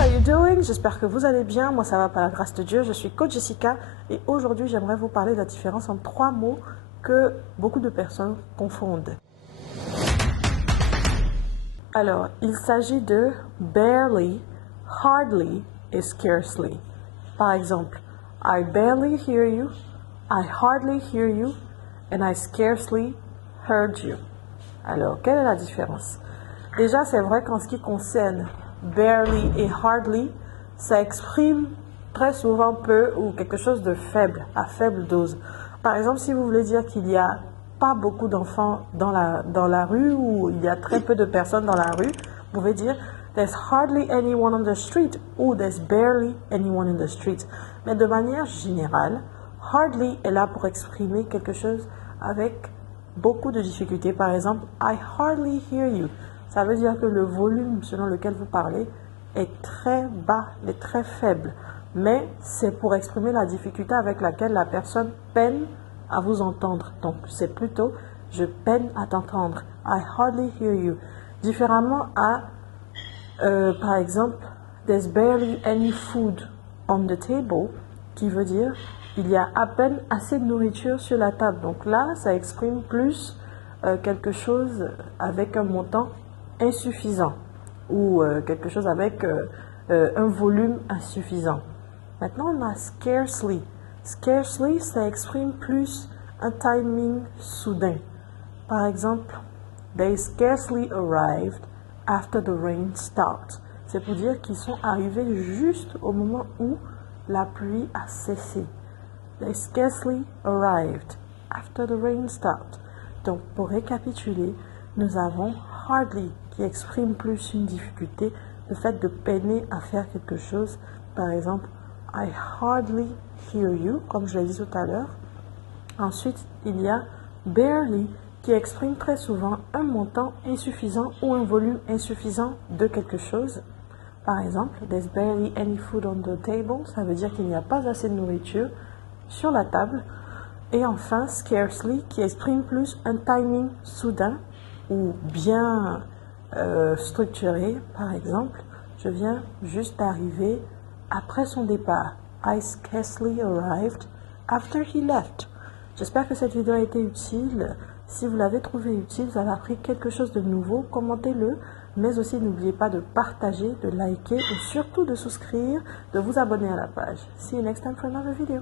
how you doing? J'espère que vous allez bien. Moi, ça va par la grâce de Dieu. Je suis coach Jessica et aujourd'hui, j'aimerais vous parler de la différence entre trois mots que beaucoup de personnes confondent. Alors, il s'agit de barely, hardly et scarcely. Par exemple, I barely hear you, I hardly hear you, and I scarcely heard you. Alors, quelle est la différence? Déjà, c'est vrai qu'en ce qui concerne barely et hardly, ça exprime très souvent peu ou quelque chose de faible, à faible dose. Par exemple, si vous voulez dire qu'il n'y a pas beaucoup d'enfants dans la rue ou il y a très peu de personnes dans la rue, vous pouvez dire there's hardly anyone on the street ou there's barely anyone in the street. Mais de manière générale, hardly est là pour exprimer quelque chose avec beaucoup de difficultés. Par exemple, I hardly hear you. Ça veut dire que le volume selon lequel vous parlez est très bas, est très faible. Mais c'est pour exprimer la difficulté avec laquelle la personne peine à vous entendre. Donc, c'est plutôt « je peine à t'entendre ». I hardly hear you. Différemment à, par exemple, « there's barely any food on the table » qui veut dire « il y a à peine assez de nourriture sur la table ». Donc là, ça exprime plus quelque chose avec un montant insuffisant ou quelque chose avec un volume insuffisant. Maintenant, on a scarcely. Scarcely, ça exprime plus un timing soudain. Par exemple, they scarcely arrived after the rain stopped. C'est pour dire qu'ils sont arrivés juste au moment où la pluie a cessé. They scarcely arrived after the rain stopped. Donc, pour récapituler, nous avons hardly qui exprime plus une difficulté, le fait de peiner à faire quelque chose. Par exemple, I hardly hear you, comme je l'ai dit tout à l'heure. Ensuite, il y a barely qui exprime très souvent un montant insuffisant ou un volume insuffisant de quelque chose. Par exemple, there's barely any food on the table, ça veut dire qu'il n'y a pas assez de nourriture sur la table. Et enfin, scarcely qui exprime plus un timing soudain ou bien structuré. Par exemple, je viens juste d'arriver après son départ. I scarcely arrived after he left. J'espère que cette vidéo a été utile. Si vous l'avez trouvé utile, vous avez appris quelque chose de nouveau, commentez-le. Mais aussi, n'oubliez pas de partager, de liker et surtout de souscrire, de vous abonner à la page. See you next time for another video.